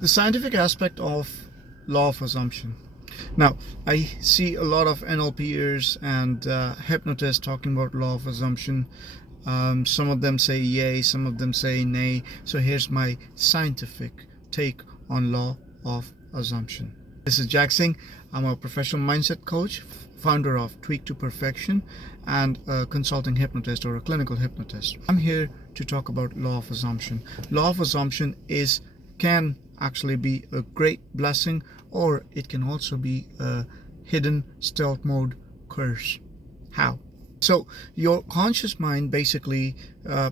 The scientific aspect of law of assumption. Now, I see a lot of NLPers and hypnotists talking about law of assumption. Some of them say yay, some of them say nay. So here's my scientific take on law of assumption. This is Jack Singh. I'm a professional mindset coach, founder of Tweak to Perfection, and a consulting hypnotist or a clinical hypnotist. I'm here to talk about law of assumption. Law of assumption can actually be a great blessing, or it can also be a hidden stealth mode curse. How? So your conscious mind basically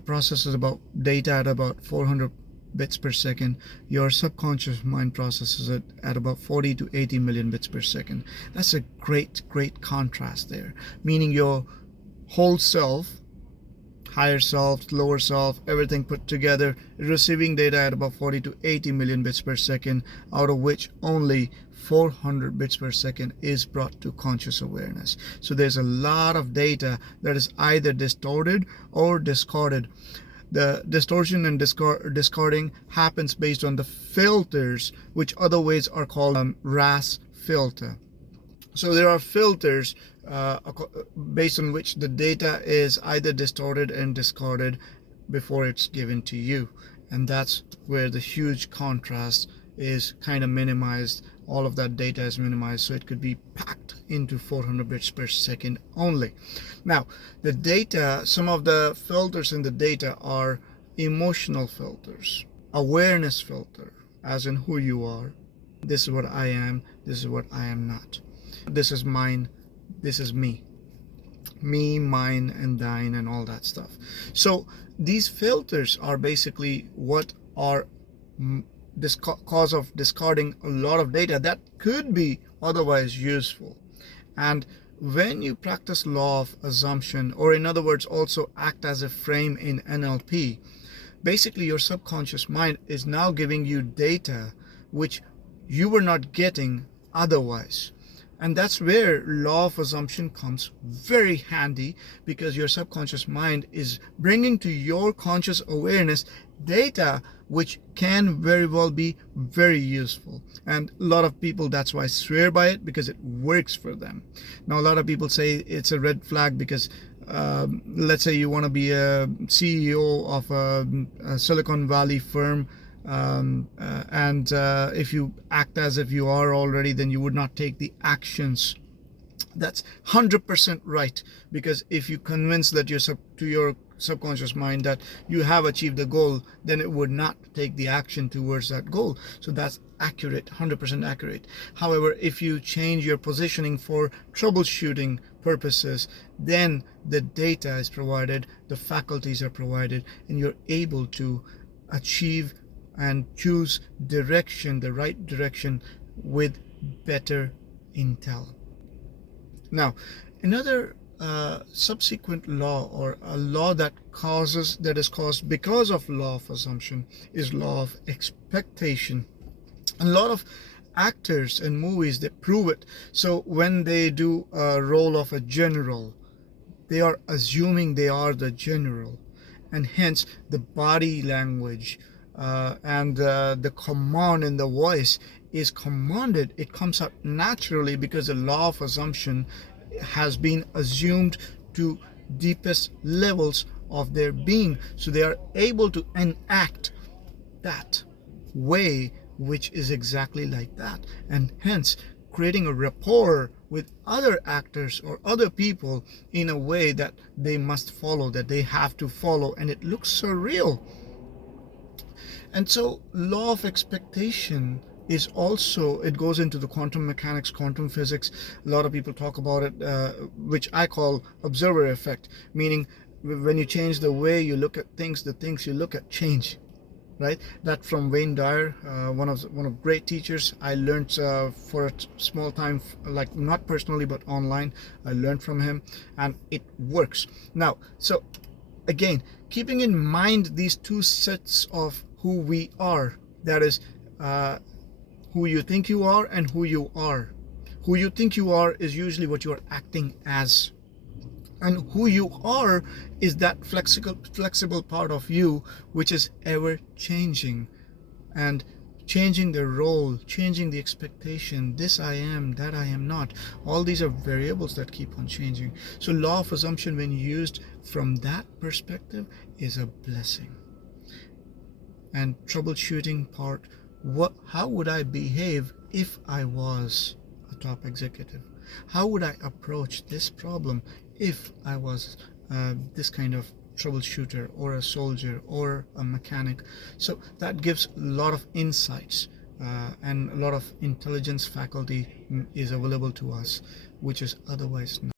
processes about data at about 400 bits per second. Your subconscious mind processes it at about 40 to 80 million bits per second. That's a great contrast there, meaning your whole self, higher self, lower self, everything put together, receiving data at about 40 to 80 million bits per second, out of which only 400 bits per second is brought to conscious awareness. So there's a lot of data that is either distorted or discarded. The distortion and discarding happens based on the filters, which other ways are called RAS filter. So there are filters based on which the data is either distorted and discarded before it's given to you. And that's where the huge contrast is kind of minimized. All of that data is minimized, so it could be packed into 400 bits per second only. Now, the data, some of the filters in the data are emotional filters, awareness filter, as in who you are. This is what I am, this is what I am not. This is mine, this is me, mine, and thine, and all that stuff. So these filters are basically what are this cause of discarding a lot of data that could be otherwise useful. And when you practice law of assumption, or in other words also act as a frame in NLP, basically your subconscious mind is now giving you data which you were not getting otherwise. And that's where law of assumption comes very handy, because your subconscious mind is bringing to your conscious awareness data which can very well be very useful. And a lot of people, that's why, swear by it, because it works for them. Now, a lot of people say it's a red flag because let's say you want to be a CEO of a Silicon Valley firm, and if you act as if you are already, then you would not take the actions. That's 100% right, because if you convince that to your subconscious mind that you have achieved the goal, then it would not take the action towards that goal. So that's accurate, 100% accurate. However, if you change your positioning for troubleshooting purposes, then the data is provided, the faculties are provided, and you're able to achieve and choose direction, the right direction, with better intel. Now, another subsequent law, or a law that is caused because of law of assumption, is law of expectation. A lot of actors in movies, they prove it. So when they do a role of a general, they are assuming they are the general, and hence the body language and the command in the voice is commanded. It comes out naturally because the law of assumption has been assumed to deepest levels of their being, so they are able to enact that way which is exactly like that, and hence creating a rapport with other actors or other people in a way that they must follow, that they have to follow, and it looks so real. And so law of expectation is also, it goes into the quantum mechanics, quantum physics. A lot of people talk about it, which I call observer effect, meaning when you change the way you look at things, the things you look at change, right? That from Wayne Dyer, one of great teachers. I learned for a small time, like not personally but online, I learned from him, and it works. Now, so again, keeping in mind these two sets of who we are, that is who you think you are and who you are. Who you think you are is usually what you are acting as, and who you are is that flexible part of you which is ever changing. And changing the role, changing the expectation. This I am, that I am not. All these are variables that keep on changing. So law of assumption, when used from that perspective, is a blessing. And troubleshooting part, how would I behave if I was a top executive? How would I approach this problem if I was this kind of troubleshooter or a soldier or a mechanic? So that gives a lot of insights, and a lot of intelligence faculty is available to us, which is otherwise not.